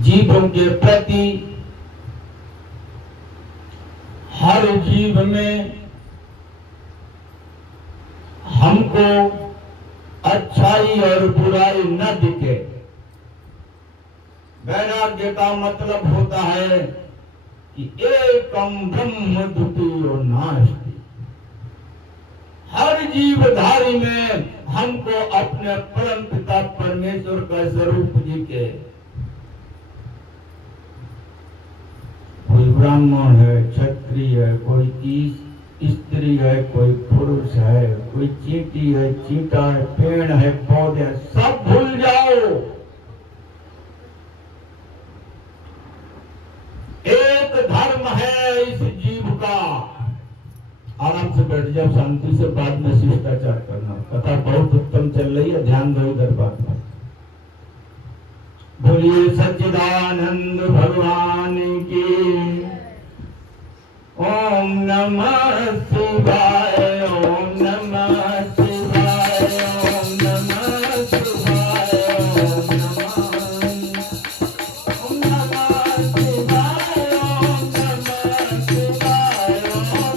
जीवों के प्रति हर जीव में हमको अच्छाई और बुराई न दिखे। वैराग्य का मतलब होता है कि एकम ब्रह्म द्वितीयो नास्ति। हर जीवधारी में हमको अपने परम पिता परमेश्वर का स्वरूप दिखे। कोई ब्राह्मण है, क्षत्रिय है, कोई स्त्री है, कोई पुरुष है, कोई चींटी है, चींटा है, पेड़ है, पौधे है, सब भूल जाओ। एक धर्म है इस जीव का। आराम से बैठ जाओ, शांति से, बाद में शिष्टाचार करना। कथा बहुत उत्तम चल रही है, ध्यान दो इधर बात में। बोलिए सच्चिदानंद भगवान की। ओम नमः शिवाय, ओम नमः शिवाय, ओम नमः शिवाय, ओम नमः शिवाय, ओम नमः शिवाय, ओम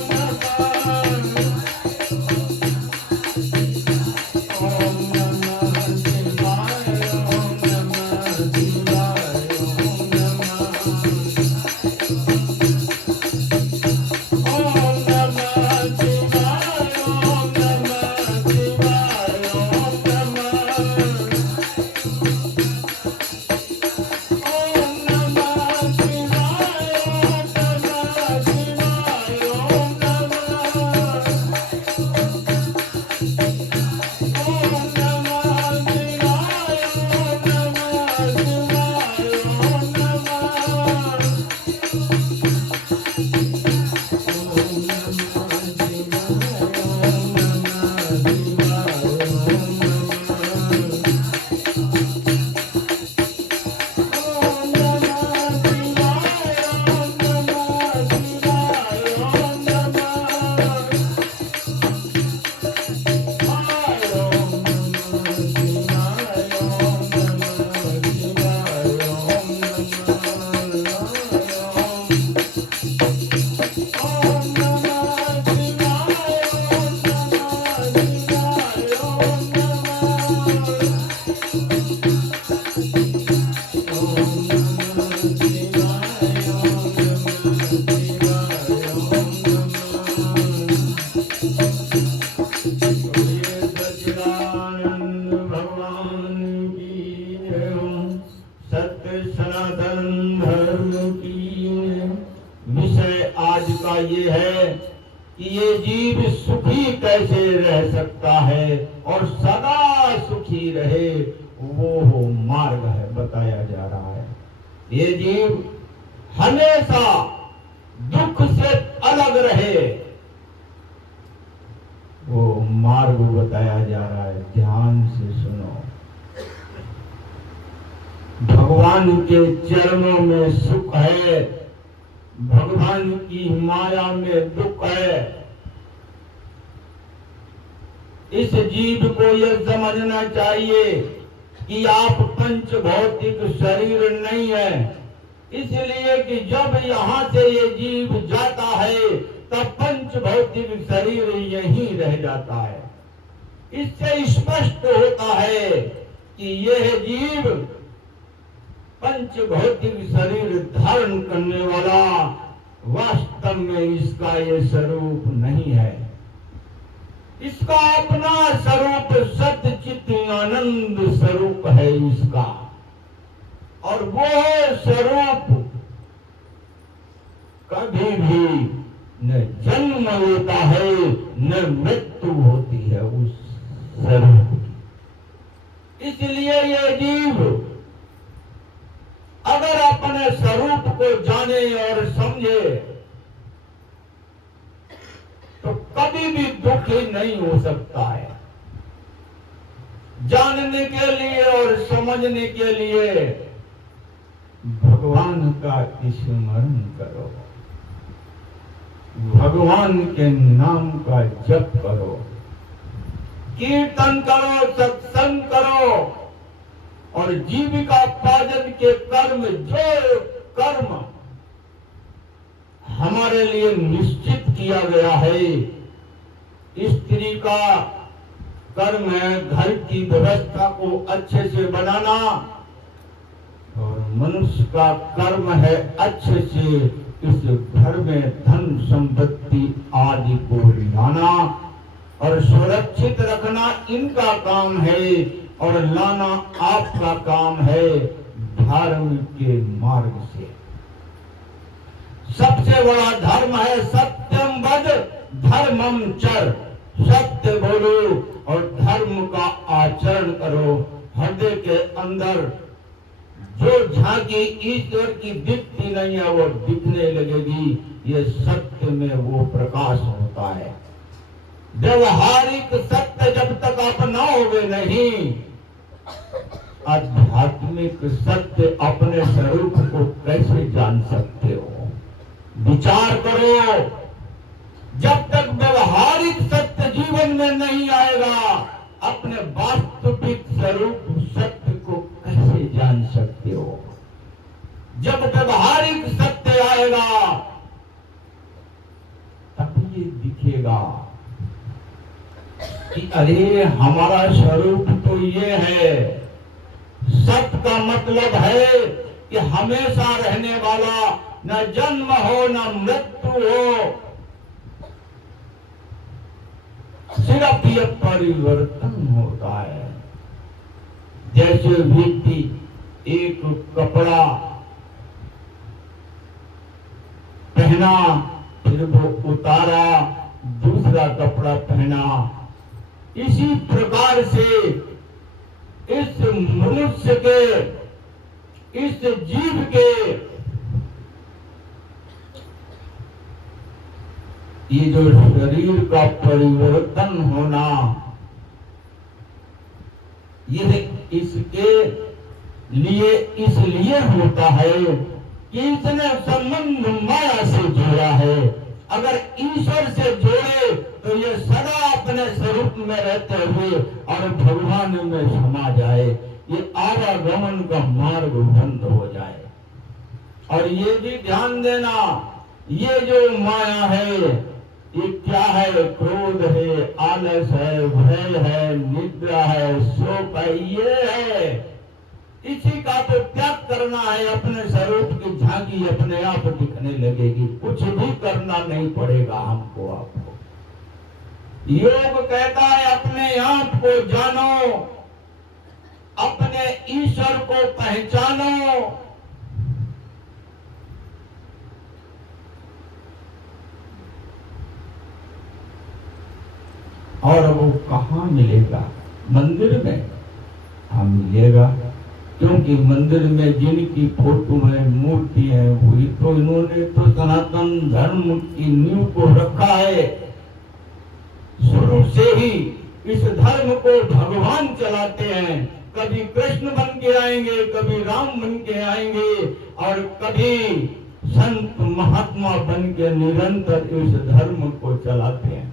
नमः शिवाय, ओम नमः शिवाय, ओम ये है कि ये जीव सुखी कैसे रह सकता है और सदा सुखी रहे, वो मार्ग है बताया जा रहा है। ये जीव हमेशा दुख से अलग रहे, वो मार्ग बताया जा रहा है। ध्यान से सुनो। भगवान के चरणों में सुख है, भगवान की माया में दुख है। इस जीव को यह समझना चाहिए कि आप पंच भौतिक शरीर नहीं है, इसलिए कि जब यहाँ से ये जीव जाता है तब पंच भौतिक शरीर यहीं रह जाता है। इससे स्पष्ट होता है कि यह जीव पंच भौतिक शरीर धारण करने वाला वास्तव में इसका ये स्वरूप नहीं है। इसका अपना स्वरूप सत्य चित्त आनंद स्वरूप है इसका, और वो स्वरूप कभी भी न जन्म लेता है न मृत्यु होती है उस स्वरूप की। इसलिए ये जीव अगर अपने स्वरूप को जाने और समझे तो कभी भी दुखी नहीं हो सकता है। जानने के लिए और समझने के लिए भगवान का स्मरण करो, भगवान के नाम का जप करो, कीर्तन करो, सत्संग करो, और जीविका उपार्जन के कर्म, जो कर्म हमारे लिए निश्चित किया गया है, स्त्री का कर्म है घर की व्यवस्था को अच्छे से बनाना, और मनुष्य का कर्म है अच्छे से इस घर में धन संपत्ति आदि को लाना और सुरक्षित रखना इनका काम है, और लाना आपका काम है धर्म के मार्ग से। सबसे बड़ा धर्म है सत्यम वद धर्मम चर, सत्य बोलो और धर्म का आचरण करो। हृदय के अंदर जो झांकी ईश्वर की दिखती नहीं है वो दिखने लगेगी, ये सत्य में वो प्रकाश होता है। व्यवहारिक सत्य जब तक अपनाओगे नहीं, आध्यात्मिक सत्य अपने स्वरूप को कैसे जान सकते हो? विचार करो। जब तक व्यवहारिक सत्य जीवन में नहीं आएगा, अपने वास्तविक स्वरूप सत्य को कैसे जान सकते हो? जब व्यवहारिक सत्य आएगा तब ये दिखेगा कि अरे हमारा स्वरूप तो ये है। सत्य का मतलब है कि हमेशा रहने वाला, न जन्म हो न मृत्यु हो, सिर्फ ये परिवर्तन होता है। जैसे व्यक्ति एक कपड़ा पहना, फिर वो उतारा, दूसरा कपड़ा पहना, इसी प्रकार से इस मनुष्य के, इस जीव के ये जो शरीर का परिवर्तन होना, ये इसके लिए इसलिए होता है कि इसने संबंध माया से जोड़ा है। अगर ईश्वर से जोड़े तो ये सदा अपने स्वरूप में रहते हुए और भगवान में समा जाए, ये आवागमन का मार्ग बंद हो जाए। और ये भी ध्यान देना, ये जो माया है ये क्या है? क्रोध है, आलस है, भय है, निद्रा है, शोक है, ये है। इसी का तो त्याग करना है। अपने स्वरूप की झांकी अपने आप दिखने लगेगी, कुछ भी करना नहीं पड़ेगा हमको, आपको। योग कहता है अपने आप को जानो, अपने ईश्वर को पहचानो। और वो कहाँ मिलेगा? मंदिर में। हाँ मिलेगा, क्योंकि मंदिर में जिनकी फोटो है, मूर्ति है, वही तो इन्होंने तो सनातन धर्म की नींव को रखा है। शुरू से ही इस धर्म को भगवान चलाते हैं। कभी कृष्ण बन के आएंगे, कभी राम बन के आएंगे, और कभी संत महात्मा बन के निरंतर इस धर्म को चलाते हैं।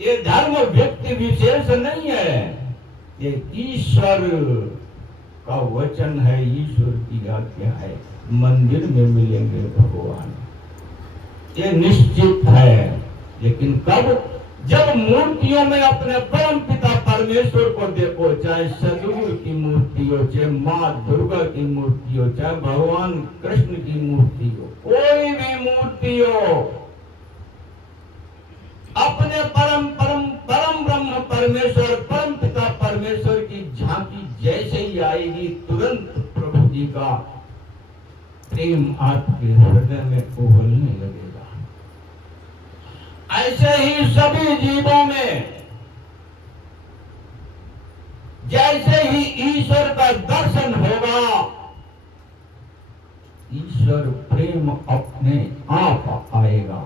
ये धर्म व्यक्ति विशेष नहीं है, ये ईश्वर का वचन है, ईश्वर की आज्ञा है। मंदिर में मिलेंगे भगवान, ये निश्चित है। लेकिन कब? जब मूर्तियों में अपने परम पिता परमेश्वर को देखो, चाहे सदगुरु की मूर्ति हो, चाहे माँ दुर्गा की मूर्ति हो, चाहे भगवान कृष्ण की मूर्ति हो, कोई भी मूर्ति हो, अपने परम ब्रह्म परमेश्वर, परम पिता परमेश्वर की झांकी जैसे ही आएगी, तुरंत प्रभु जी का प्रेम आपके हृदय में उबलने लगेगा। ऐसे ही सभी जीवों में जैसे ही ईश्वर का दर्शन होगा, ईश्वर प्रेम अपने आप आएगा,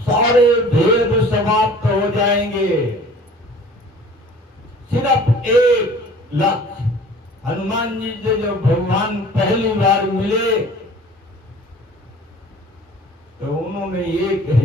सारे भेद समाप्त हो जाएंगे। सिर्फ एक लक्ष्य, हनुमान जी से जब भगवान पहली बार मिले तो उन्होंने ये कही,